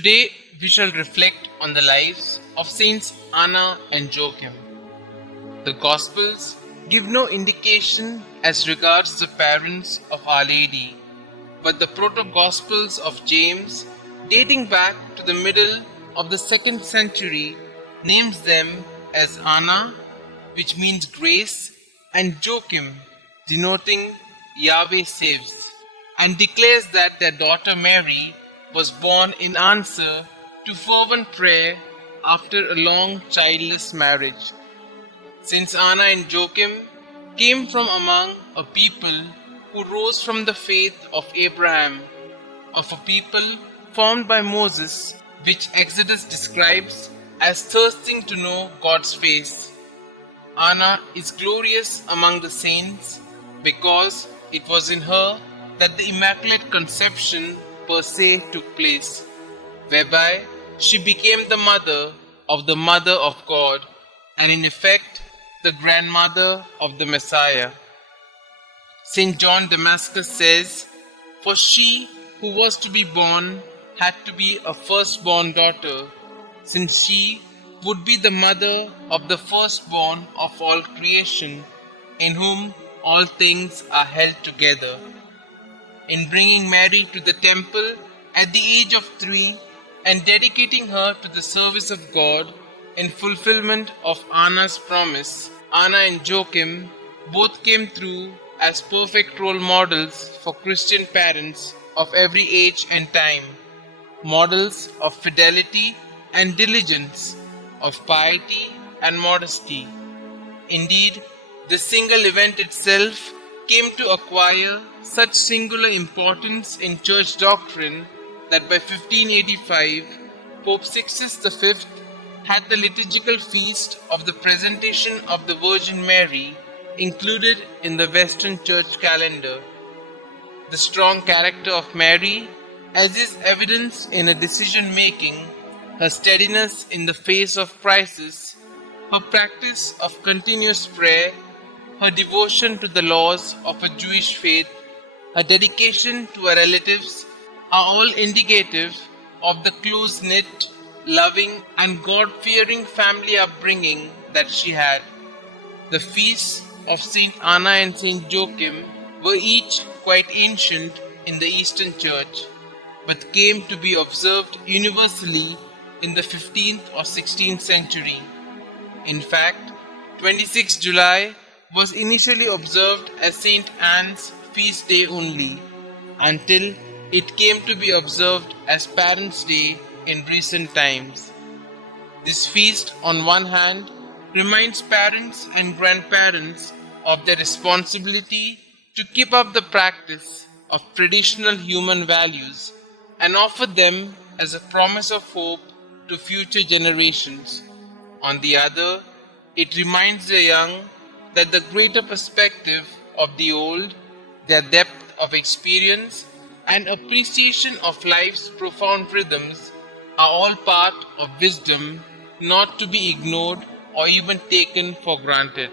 Today we shall reflect on the lives of Saints Anna and Joachim. The Gospels give no indication as regards the parents of Our Lady, but the proto-Gospels of James, dating back to the middle of the 2nd century, names them as Anna, which means grace, and Joachim, denoting Yahweh saves, and declares that their daughter Mary was born in answer to fervent prayer after a long childless marriage. Since Anna and Joachim came from among a people who rose from the faith of Abraham, of a people formed by Moses, which Exodus describes as thirsting to know God's face. Anna is glorious among the saints because it was in her that the Immaculate Conception per se took place, whereby she became the mother of God, and in effect the grandmother of the Messiah. St. John Damascus says, "For she who was to be born had to be a firstborn daughter, since she would be the mother of the firstborn of all creation, in whom all things are held together." In bringing Mary to the temple at the age of 3 and dedicating her to the service of God in fulfillment of Anna's promise, Anna and Joachim both came through as perfect role models for Christian parents of every age and time, models of fidelity and diligence, of piety and modesty. Indeed, this single event itself came to acquire such singular importance in church doctrine that by 1585, Pope Sixtus V had the liturgical feast of the Presentation of the Virgin Mary included in the Western Church calendar. The strong character of Mary, as is evidenced in her decision-making, her steadiness in the face of crisis, her practice of continuous prayer, her devotion to the laws of a Jewish faith, her dedication to her relatives are all indicative of the close-knit, loving and God-fearing family upbringing that she had. The feasts of Saint Anna and Saint Joachim were each quite ancient in the Eastern Church, but came to be observed universally in the 15th or 16th century. In fact, 26 July was initially observed as Saint Anne's feast day only, until it came to be observed as Parents' Day in recent times. This feast, on one hand, reminds parents and grandparents of their responsibility to keep up the practice of traditional human values and offer them as a promise of hope to future generations. On the other, it reminds the young that the greater perspective of the old, their depth of experience and appreciation of life's profound rhythms are all part of wisdom not to be ignored or even taken for granted.